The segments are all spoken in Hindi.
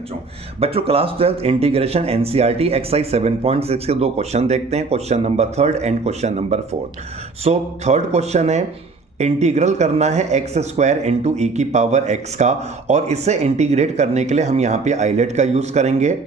बच्चों बच्चों क्लास 12 इंटीग्रेशन एनसीईआरटी एक्सरसाइज 7.6 के दो क्वेश्चन देखते हैं। Question number 3 and question number 4। So third question है, इंटीग्रल करना है एक्स स्क्वायर इंटू ई की पावर एक्स का, और इसे इंटीग्रेट करने के लिए हम यहाँ पे आइलेट का यूज करेंगे।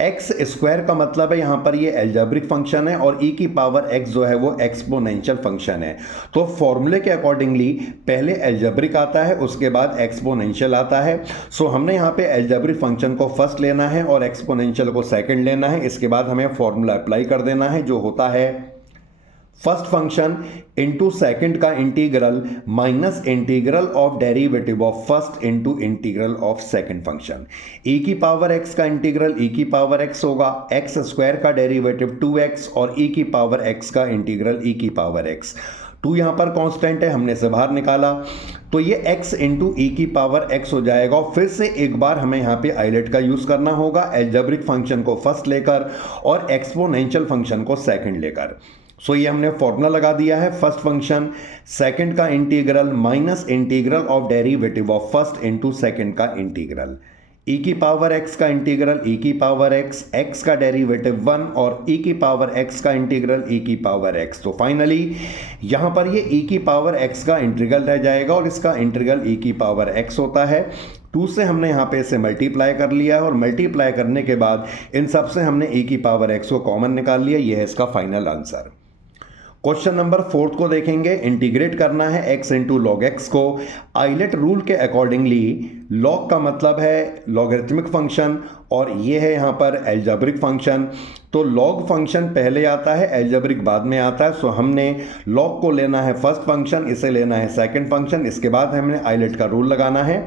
एक्स स्क्वायर का मतलब है यहाँ पर ये एल्जेब्रिक फंक्शन है और ई की पावर एक्स जो है वो एक्सपोनेंशियल फंक्शन है। तो फॉर्मूले के अकॉर्डिंगली पहले एल्जेब्रिक आता है, उसके बाद एक्सपोनेंशियल आता है। सो हमने यहाँ पे एल्जेब्रिक फंक्शन को फर्स्ट लेना है और एक्सपोनेंशियल को सेकंड लेना है। इसके बाद हमें फॉर्मूला अप्लाई कर देना है, जो होता है फर्स्ट फंक्शन इंटू सेकेंड का integral minus integral of derivative of first into integral of second function. E की पावर एक्स का इंटीग्रल ई की पावर एक्स होगा, एक्स स्क्वायर का डेरिवेटिव 2x और ई की पावर एक्स का इंटीग्रल ई की पावर एक्स। 2 यहां पर कांस्टेंट है, हमने से बाहर निकाला तो ये x इंटू ई की पावर x हो जाएगा। और फिर से एक बार हमें यहाँ पे आइलेट का यूज करना होगा, एल्जेब्रिक फंक्शन को फर्स्ट लेकर और एक्सपोनेंशियल फंक्शन को सेकंड लेकर। सो ये हमने फॉर्मूला लगा दिया है, फर्स्ट फंक्शन सेकंड का integral minus integral of derivative of first into second का इंटीग्रल, ई की पावर एक्स का इंटीग्रल ई की पावर एक्स, एक्स का डेरिवेटिव 1 और ई की पावर एक्स का इंटीग्रल ई की पावर एक्स। तो फाइनली यहां पर ये ई की पावर एक्स का इंटीग्रल रह जाएगा और इसका इंटीग्रल ई की पावर एक्स होता है। 2 से हमने यहाँ पे इसे मल्टीप्लाई कर लिया है और मल्टीप्लाई करने के बाद इन सब से हमने ई की पावर एक्स को कॉमन निकाल लिया। यह है इसका फाइनल आंसर। क्वेश्चन नंबर 4 को देखेंगे, इंटीग्रेट करना है x इंटू लॉग एक्स को। आइलेट रूल के अकॉर्डिंगली लॉग का मतलब है लॉगरिथमिक फंक्शन और ये है यहाँ पर एल्जेब्रिक फंक्शन। तो लॉग फंक्शन पहले आता है, एल्जेब्रिक बाद में आता है। सो हमने लॉग को लेना है फर्स्ट फंक्शन, इसे लेना है सेकंड फंक्शन, इसके बाद हमने आइलेट का रूल लगाना है।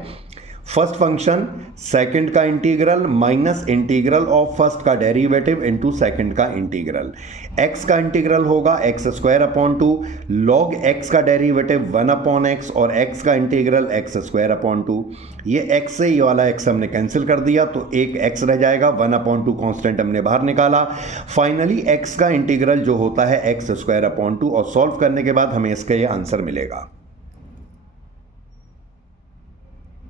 फर्स्ट फंक्शन सेकंड का integral minus integral of first का डेरिवेटिव इनटू सेकंड का इंटीग्रल। एक्स का इंटीग्रल होगा x square upon 2, log x का डेरिवेटिव 1 अपॉन एक्स और एक्स का इंटीग्रल एक्स स्क्वायर अपॉन 2। ये एक्स से ये वाला एक्स हमने कैंसिल कर दिया तो एक एक्स रह जाएगा, 1 अपॉन 2 कॉन्स्टेंट हमने बाहर निकाला। फाइनली एक्स का इंटीग्रल जो होता है एक्स स्क्वायर अपॉन 2 और सॉल्व करने के बाद हमें इसका ये आंसर मिलेगा।